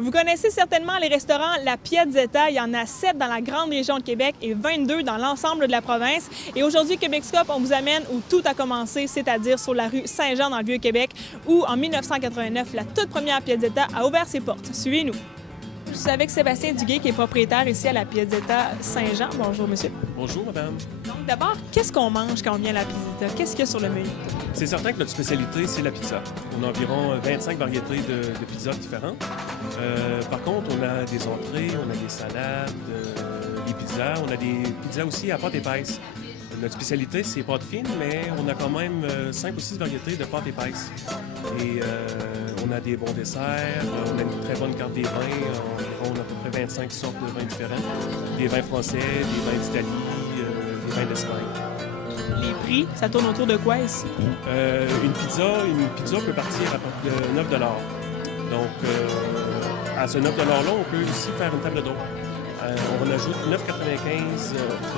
Vous connaissez certainement les restaurants La Piazzetta. Il y en a 7 dans la grande région de Québec et 22 dans l'ensemble de la province. Et aujourd'hui, Québec-Scope, on vous amène où tout a commencé, c'est-à-dire sur la rue Saint-Jean dans le Vieux-Québec, où en 1989, la toute première Piazzetta a ouvert ses portes. Suivez-nous. Je suis avec Sébastien Duguay, qui est propriétaire ici à la Piazzetta Saint-Jean. Bonjour, monsieur. Bonjour, madame. Donc, d'abord, qu'est-ce qu'on mange quand on vient à la Piazzetta? Qu'est-ce qu'il y a sur le menu? C'est certain que notre spécialité, c'est la pizza. On a environ 25 variétés de pizzas différentes. Par contre, on a des entrées, on a des salades, des pizzas. On a des pizzas aussi à pâte épaisse. Notre spécialité, c'est pâte fine, mais on a quand même 5 ou 6 variétés de pâte épaisse. Et on a des bons desserts, on a une très bonne carte des vins. On a à peu près 25 sortes de vins différents. Des vins français, des vins d'Italie, des vins d'Espagne. Les prix, ça tourne autour de quoi ici? Une pizza peut partir à partir de 9 $. Donc, à ce 9 $-là, on peut aussi faire une table d'hôte. On ajoute 9,95 $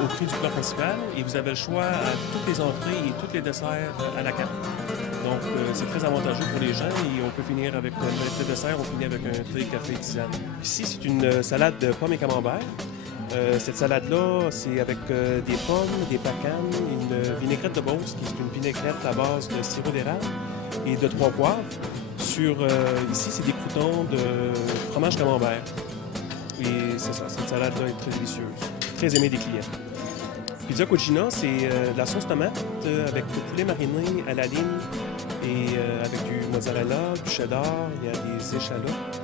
au prix du plat principal et vous avez le choix à toutes les entrées et tous les desserts à la carte. Donc, c'est très avantageux pour les gens et on peut finir avec le dessert, on finit avec un thé, café, tisane. Ici, c'est une salade de pommes et camembert. Cette salade-là, c'est avec des pommes, des pacanes, une vinaigrette de Beauce, qui est une vinaigrette à base de sirop d'érable et de 3 poivres. Ici, c'est des croûtons de fromage camembert. Et c'est ça, cette salade-là est très délicieuse, très aimée des clients. Pizza Cucina, c'est de la sauce tomate avec du poulet mariné à la ligne et avec du mozzarella, du cheddar, il y a des échalotes,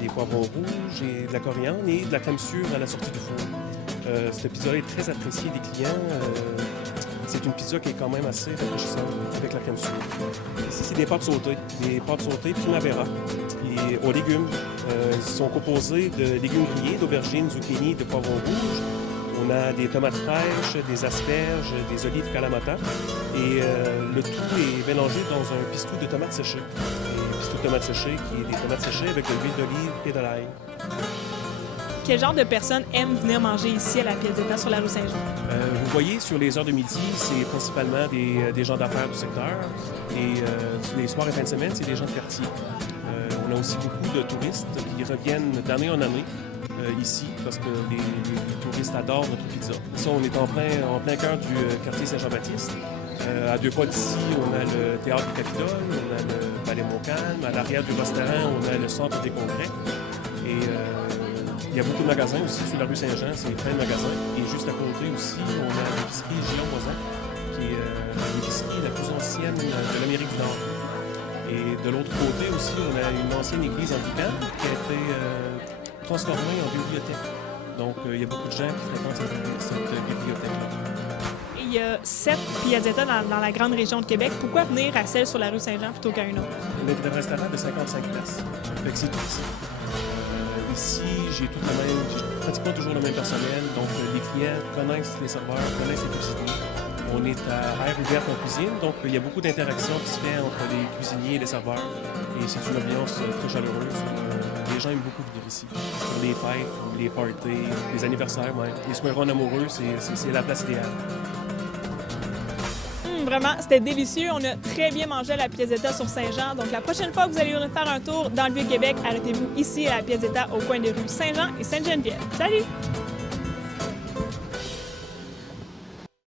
des poivrons rouges et de la coriandre et de la crème sûre à la sortie du four. Cette pizza est très appréciée des clients. C'est une pizza qui est quand même assez rafraîchissante avec la crème sûre. Ici, c'est des pâtes sautées primavera et aux légumes. Ils sont composés de légumes grillés, d'aubergines, zucchini, de poivrons rouges. On a des tomates fraîches, des asperges, des olives Kalamata. Et le tout est mélangé dans un pistou de tomates séchées. Un pistou de tomates séchées qui est des tomates séchées avec de l'huile d'olive et de l'ail. Quel genre de personnes aiment venir manger ici à la Piazzetta sur la rue Saint-Jean? Vous voyez, sur les heures de midi, c'est principalement des gens d'affaires du secteur. Et les soirs et fins de semaine, c'est des gens de quartier. On a aussi beaucoup de touristes qui reviennent d'année en année ici parce que les touristes adorent notre pizza. Ça, on est en plein cœur du quartier Saint-Jean-Baptiste. À 2 pas d'ici, on a le Théâtre du Capitole, on a le Palais Montcalm. À l'arrière du restaurant, on a le Centre des congrès. Et il y a beaucoup de magasins aussi sur la rue Saint-Jean, c'est plein de magasins. Et juste à côté aussi, on a l'épicerie Gilles Voisin, qui est l'épicerie la plus ancienne de l'Amérique du Nord. Et de l'autre côté aussi, on a une ancienne église anglicane qui a été transformée en bibliothèque. Donc, il y a beaucoup de gens qui fréquentent cette bibliothèque-là. Et il y a 7 Piazzetta dans la grande région de Québec. Pourquoi venir à celle sur la rue Saint-Jean plutôt qu'à une autre? On est un restaurant de 55 places. Fait que c'est tout ici. Ici, j'ai pratiquement toujours le même personnel. Donc, les clients connaissent les serveurs, connaissent les cuisiniers. On est à air ouverte en cuisine, donc il y a beaucoup d'interactions qui se fait entre les cuisiniers et les serveurs. Et c'est une ambiance très chaleureuse. Les gens aiment beaucoup venir ici. Pour les fêtes, les parties, les anniversaires, même. Les soirées amoureux, c'est la place idéale. Vraiment, c'était délicieux. On a très bien mangé à la Piazzetta sur Saint-Jean. Donc, la prochaine fois que vous allez faire un tour dans le Vieux-Québec, arrêtez-vous ici à la Piazzetta au coin des rues Saint-Jean et Sainte-Geneviève. Salut!